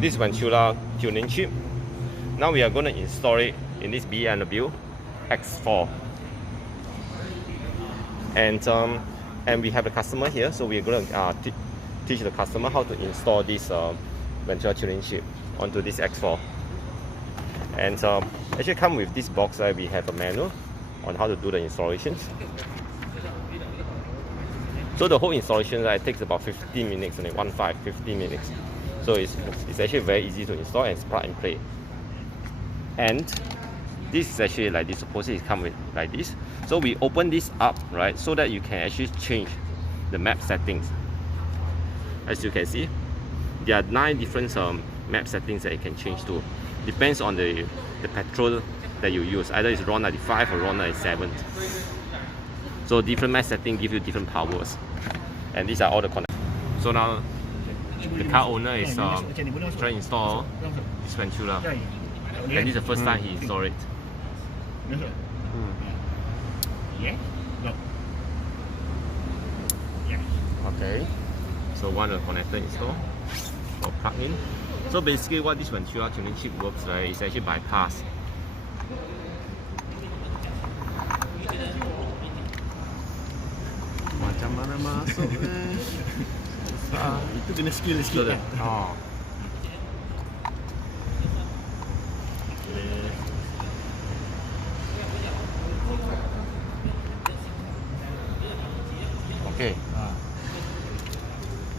this Ventura Tuning Chip. Now we are going to install it in this BMW X4. And we have the customer here, so we are going to teach the customer how to install this Ventura Tuning Chip onto this X4. And actually come with this box, we have a manual on how to do the installations. So the whole installation takes about 15 minutes, only 15 minutes. So it's actually very easy to install and it's plug and play. And this is actually like this. Supposedly it comes with like this. So we open this up, right, so that you can actually change the map settings. As you can see, there are 9 different map settings that you can change to. Depends on the petrol that you use. Either it's RON 95 or RON 97. So different map settings give you different powers. And these are all the connectors. So now the car owner is trying to install this Ventura. And this is the first time he installed it. Okay. So one of the connector installed or plug in. So basically what this Ventura Tuning Chip works is actually bypass. Macam mana masuk itu kena skill sikit kan. Okay.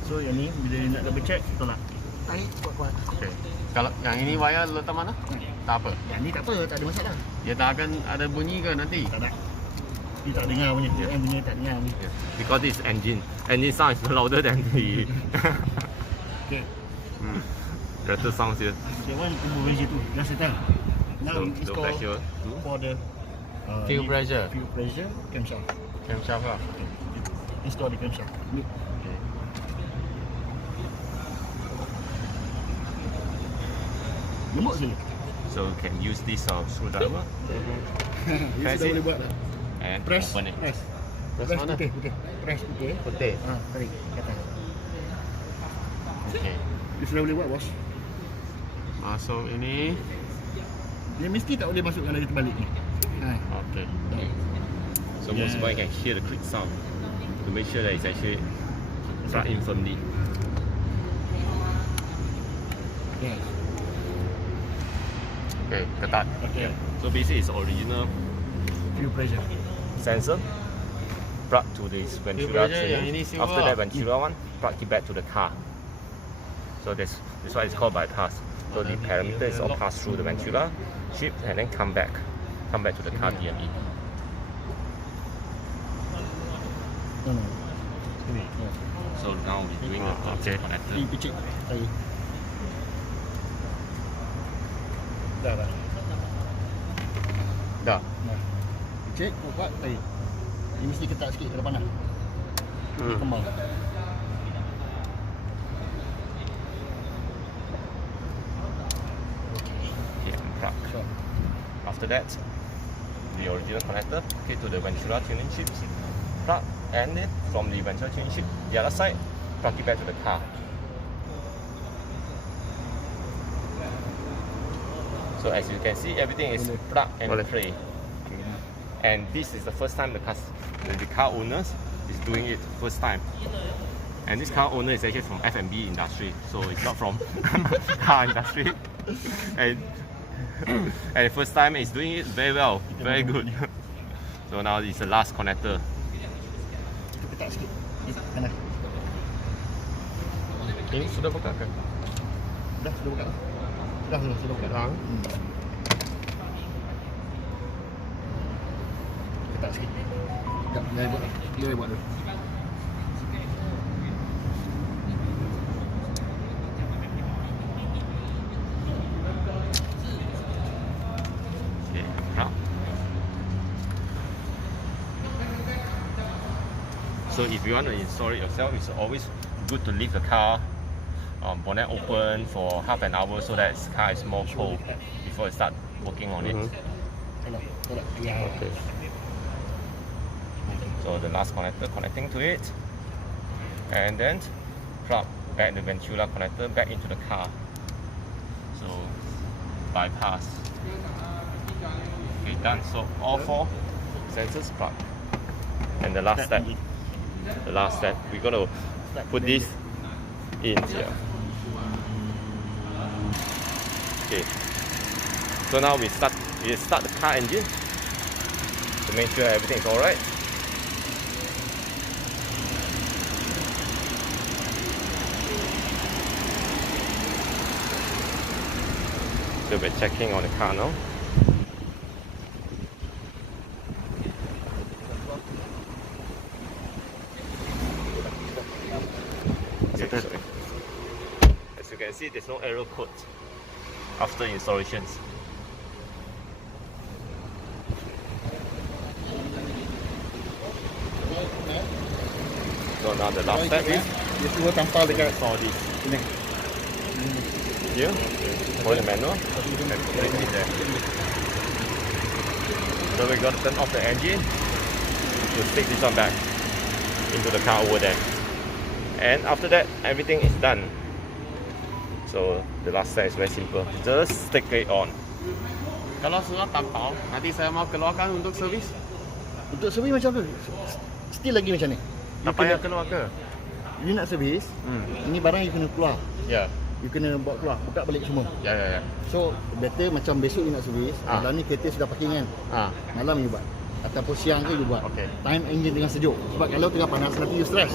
So yang ni bila nak double check tolak. Tarik kuat-kuat. Okay. Kalau yang ini wire letak mana? Tak apa. Yang ni tak apa, tak ada masalah. Dia tak akan ada bunyi ke nanti? Tak ada. Dia tak dengar bunyi. Bunyi tak dengar bunyi. Because this engine sound is louder than the okay. Better sounds here. That one over situ. Dah settle. Now So, it's low pressure for the fuel pressure. Fuel pressure camshaft. Camshaft lah. Okay. Install the camshaft. Look. Okay. Gemuk je. So you can use this screwdriver. Press it. Boleh buat dah. And Press. open it. Press mana? Putih. Press putih. Putih. Tarik ke atas. Okay. Dia sudah boleh buat, bos. Masuk ini. Dia mesti tak boleh masukkan lagi terbalik ni. Okay. So most of all you can hear the click sound to make sure that it's actually plugged in firmly. Yes. Okay, ketat. Okay. So basically it's original Fuel pressure sensor plug to this Ventura tuning. After that Ventura one, plug it back to the car. So that's why it's called bypass. So the parameter is all passed through the Ventura chip and then come back to the car DME. So now we're doing the connector. Picit. Tarik. Dah. Dah. Picit, kuat, tarik. Ini mesti ketat sikit ke depan lah. Kembang. Okay, plug. Sure. After that, the original connector to the Ventura tuning chip, plug, and then from the Ventura tuning chip, the other side, plug it back to the car. So as you can see, everything is plug and play. And this is the first time the car owners is doing it first time. And this car owner is actually from F&B industry, so it's not from car industry. And first time is doing it very well, very good. So now it's the last connector. Ini sudah buka kan? Sudah buka. Sudah buka. Ketat sikit. Sekejap, dia buat dulu. So if you want to install it yourself, it's always good to leave the car bonnet open for half an hour so that the car is more cold before you start working on it. Okay. So the last connector connecting to it, and then plug back the Ventura connector back into the car. So bypass. Okay, done. So all 4 sensors plug. And the last step, we're gonna put this in here. Okay. So now we start the car engine to make sure everything is alright. So we're checking on the car now. Okay, so as you can see, there's no error code after installations. So now the last step is dia semua tampal dekat install this. sini. Here, for the manual, and put it in there. So we're gonna turn off the engine to stick this one back into the car over there. And after that, everything is done. So the last step is very simple. Just stick it on. Kalau sudah tampal, nanti saya mau keluarkan untuk servis. Untuk servis macam tu. Still lagi macam ni. Tak payah keluar ke? You nak servis, ini barang you kena keluar. Ya. You kena bawa keluar, buka balik semua. Ya. So, better macam besok you nak servis, malam ni kereta sudah parking kan. Malam you buat. Ataupun siang ke you buat. Okay. Time engine tengah sejuk. Sebab kalau tengah panas nanti you stress.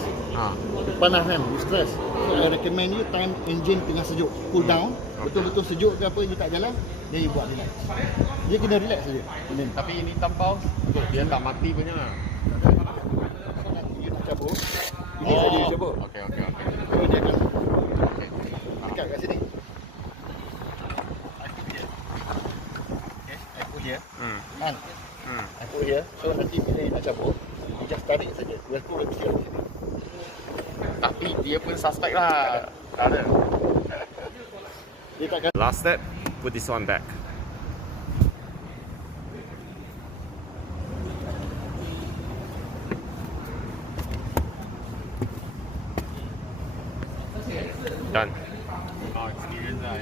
Panas kan, you stress. So, I recommend you time engine tengah sejuk. Cool down, betul-betul sejuk ke apa, you tak jalan, then you buat relax. Dia kena relax saja. Tapi ini tampal, dia tak mati punya lah. So, nanti you nak cabut. Ini saja you cabut. Okey. So, dia akan dekat kat sini. I put here. Kan? I put here. So nanti bila you nak cabut, you just tarik saja. Dia tu lebih kat sini. Tapi dia pun suspect lah. Ada. Dia takkan. Last step, put this one back. Done. Experience lah.